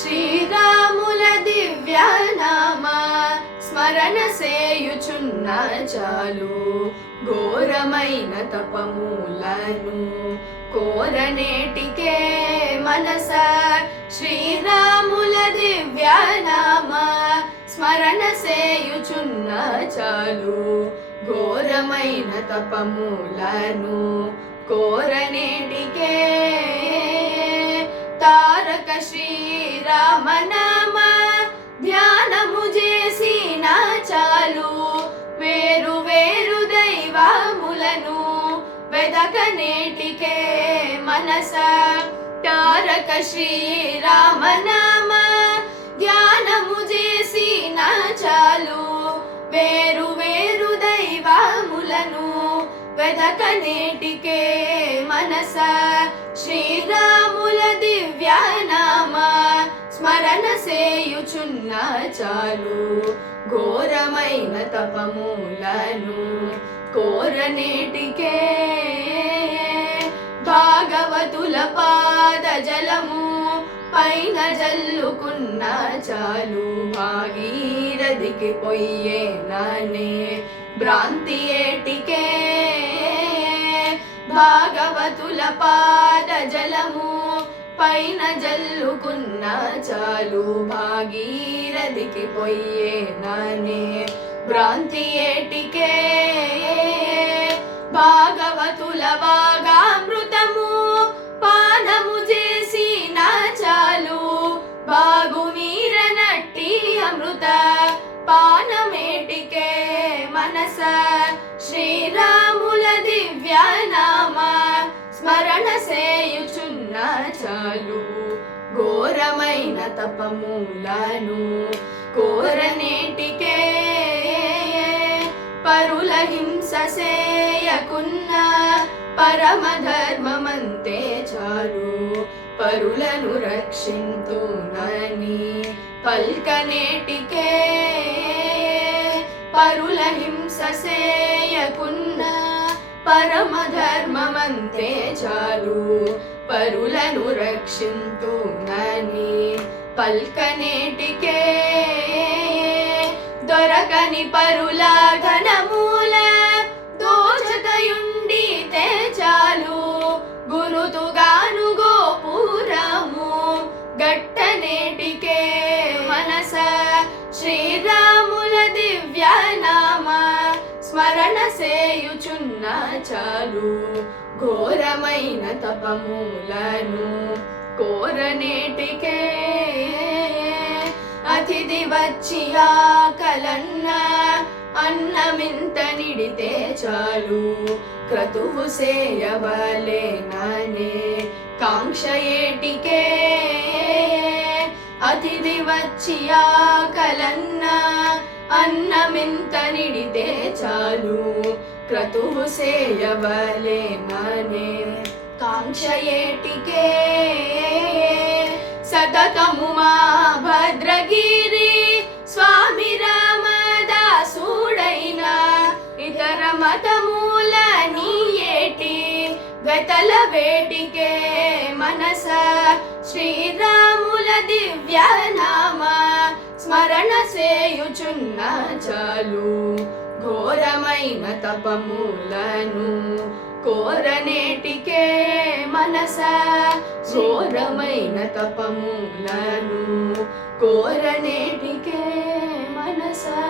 శ్రీరాముల దివ్యనామ స్మరణ సేయుచున్న చాలు. ఘోరమైన తపములను కోరనేటికే మనస. శ్రీరాముల దివ్యనామ స్మరణ సేయుచున్న చాలు. ఘోరమైన తపములను కోరనేటికే తారక శ్రీ శ్రీరామనామ ధ్యానము చేసిన చాలు. వేరు వేరు దైవములను వెదకనేటికే మనస. తారక శ్రీరామనామ ధ్యానము చేసిన చాలు. వేరు వేరు దైవములను వెదకనేటికే మనస. శ్రీరాముల దివ్యనామ స్మరణ సేయుచున్న చాలు. ఘోరమైన తపములను కోరనేటికే భాగవతుల పాద జలము పైన జల్లుకున్న చాలు. భాగీరథికి పొయ్యే నానే భ్రాంతి ఏటికే. భాగవతుల పాద పైన జల్లుకున్న చాలు భాగీరథికి పొయ్యే నానే. భ్రాంతి ఏటికే భాగవతుల భాగామృతము పానము చేసిన చాలు. బాగు మీరనట్టి అమృత పానమేటికే మనస. శ్రీరాముల దివ్యనామ స్మరణ సేయుచున్న చాలు ఘోరమైన తపములను కోరనేటికే పరుల హింస సేయకున్న పరమ ధర్మమంతే చాలు. పరులను రక్షింతునని పల్కనేటికే పరుల హింస సేయకున్న పరమ ధర్మమంతే చాలు. పరులను రక్షింతునని పల్కనేటికే దొరకని పరుల ఘనమూల దోచకయుండి చాలు గురుతుగాను గోపురము గట్టనేటికే మనస శ్రీరాముల దివ్యనామ స్మరణ నా చాలు ఘోరమైన తపములను కోరనేటికే అతిథి వచ్చి ఆకలన్న అన్నమింత నిడితే చాలు. క్రతువు సేయవలే నానే కాంక్ష ఏటికే అతిథి వచ్చి ఆకలన్న అన్నమింత నిడితే చాలు. క్రతువు సేయవలే నానే కాంక్ష సతతము మా భద్రగిరి. స్వామి రామదాసుడైన ఇతర మతమూల నీయేటి. వెతల వేటికే మనస శ్రీరాముల దివ్య నామ స్మరణ సేయుచున్న చాలు. ఘోరమైన తపములను కోరనేటికే మనస. ఘోరమైన తపములను కోరనేటికే మనసా.